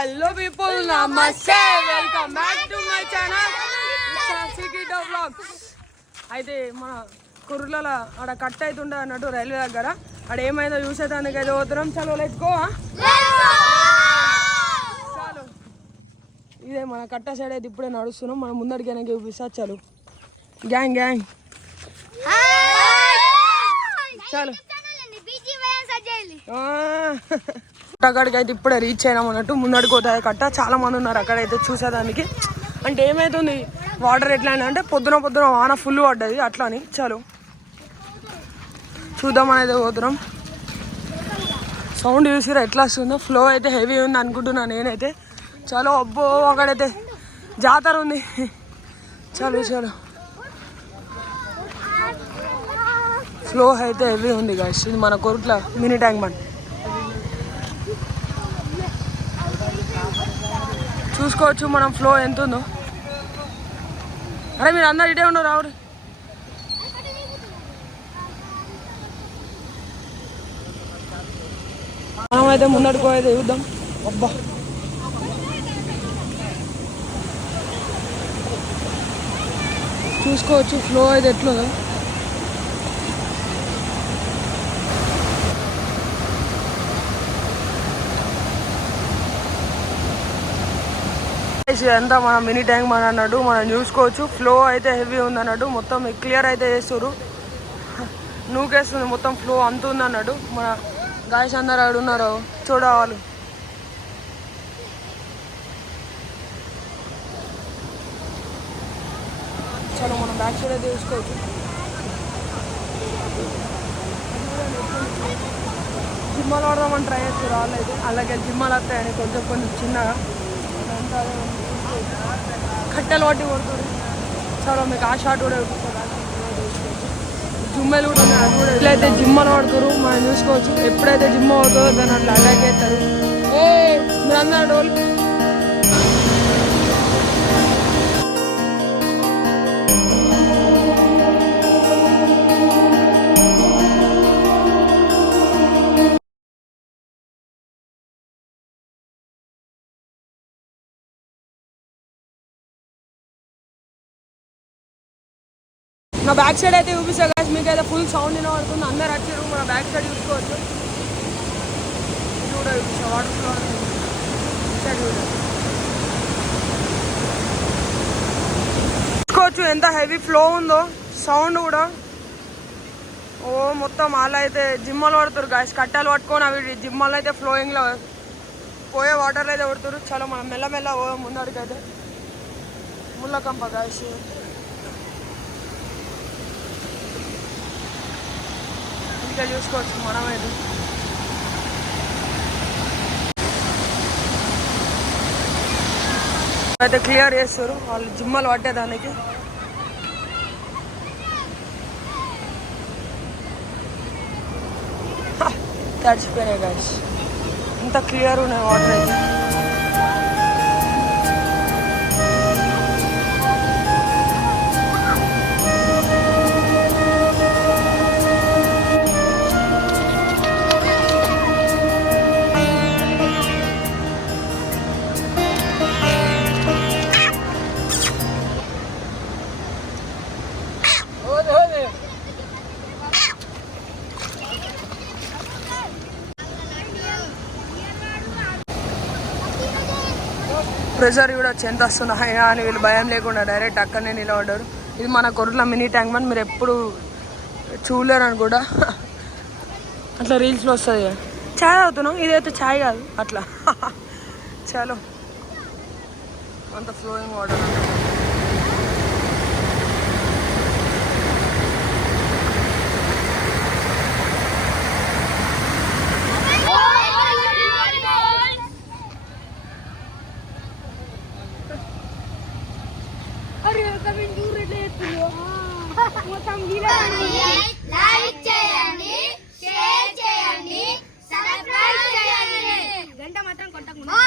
Hello people, నమస్తే, welcome back to my channel సికిటో vlogs. అయితే మన కుర్రల ఆడ కట్ అవుతుండే అన్నట్టు రైల్వే దగ్గర. ఆడ ఏమైందో చూసేదానికి అయితే పోతున్నాం. చలో లెట్స్ గో. చాలు, ఇదే మన కట్ట సైడ్ అయితే ఇప్పుడే నడుస్తున్నాం. మనం ముందడికి వెనక్కి చూపిస్తా. చలో గ్యాంగ్ గ్యాంగ్. చాలు అక్కడికి అయితే ఇప్పుడే రీచ్ అయినాం అన్నట్టు. ముందడికి పోతాయి కట్ట. చాలా మంది ఉన్నారు అక్కడైతే చూసేదానికి. అంటే ఏమైతుంది, వాటర్ ఎట్లా అంటే పొద్దున వాన ఫుల్ పడ్డది అట్లా అని. చలో చూద్దాం అనేది పోతున్నాం. సౌండ్ చూసిరా ఎట్లా వస్తుందో. ఫ్లో అయితే హెవీ ఉంది అనుకుంటున్నాను నేనైతే. చలో అబ్బో, అక్కడైతే జాతర ఉంది. చలో చలో, ఫ్లో అయితే హెవీ ఉంది గాయ్స్. ఇది మన కొరుట్ల మినీ ట్యాంక్ బండ్. చూసుకోవచ్చు మనం ఫ్లో ఎంత ఉందో. అరే మీరు అందరు ఇటే ఉండరు రావురు. మనమైతే ముందడుకో అయితే చూద్దాం. అబ్బా, చూసుకోవచ్చు ఫ్లో అయితే ఎట్లుందో. ఇదంతా మన మినీ ట్యాంక్ మన అన్నట్టు. మనం చూసుకోవచ్చు ఫ్లో అయితే హెవీ ఉంది అన్నట్టు. మొత్తం క్లియర్ అయితే చేస్తారు. నూకేస్తుంది మొత్తం, ఫ్లో అంత ఉంది అన్నట్టు. మన గాయస్ అందరు ఆడు ఉన్నారు చూడవాలి. చలో మనం బ్యాక్ సైడ్ అయితే చూసుకోవచ్చు. జిమ్మాలు ఆడదామని ట్రై చేస్తారు వాళ్ళు అయితే. అలాగే జిమ్మాలు వస్తాయని కొంచెం చిన్నగా కట్టెలు పట్టి కొడుతుంది. చాలా మీకు ఆ షాట్ కూడా జిమ్మలు కూడా ఉన్నాయి. అది కూడా ఎట్లయితే జిమ్మలు పడుతారు మనం చూసుకోవచ్చు. ఎప్పుడైతే జిమ్ అవుతుందో దాన్ని అట్లా అటాక్ చేస్తారు. మీరు అందరూ డోల్. నా బ్యాక్ సైడ్ అయితే చూపిస్తా గాయస్. మీకు అయితే ఫుల్ సౌండ్ వినబడుతుంది. అందరు వచ్చారు. మన బ్యాక్ సైడ్ చూసుకోవచ్చు. ఇది కూడా చూపిస్తా. వాటర్ ఫ్లో సైడ్ చూసుకోవచ్చు ఎంత హెవీ ఫ్లో ఉందో. సౌండ్ కూడా ఓ మొత్తం అలా అయితే జిమ్మలు పడుతారు గాయస్. కట్టెలు పట్టుకొని అవి జిమ్మలు అయితే ఫ్లోయింగ్లో పోయే వాటర్లో అయితే పడుతారు. చాలా మనం మెల్లమెల్ల ముందడికైతే ముళ్ళకంప గాయస్. ఇంకా చూసుకోవచ్చు మనమైతే. అయితే క్లియర్ చేస్తారు వాళ్ళు జిమ్మలు పట్టేదానికి. తడిచిపోయినాయి గాయస్. ఇంత క్లియర్ ఉన్నాయి వాటర్ అయితే. ప్రెజర్ కూడా ఎంత వస్తున్నాయి అని వీళ్ళు భయం లేకుండా డైరెక్ట్ అక్కడనే నిలబడ్డారు. ఇది మన కొర్రల మినీ ట్యాంక్ బండ్. మీరు ఎప్పుడు చూడలేరని కూడా అట్లా రీల్స్లో వస్తుంది. ఛాయ్ అవుతున్నాం, ఇదైతే ఛాయ్ కాదు అట్లా. చలో అంత ఫ్లోయింగ్ వాటర్. లైక్ చేయండి, షేర్ చేయండి, సబ్స్క్రైబ్ చేయండి, గంట మాత్రం కొట్టకుండా.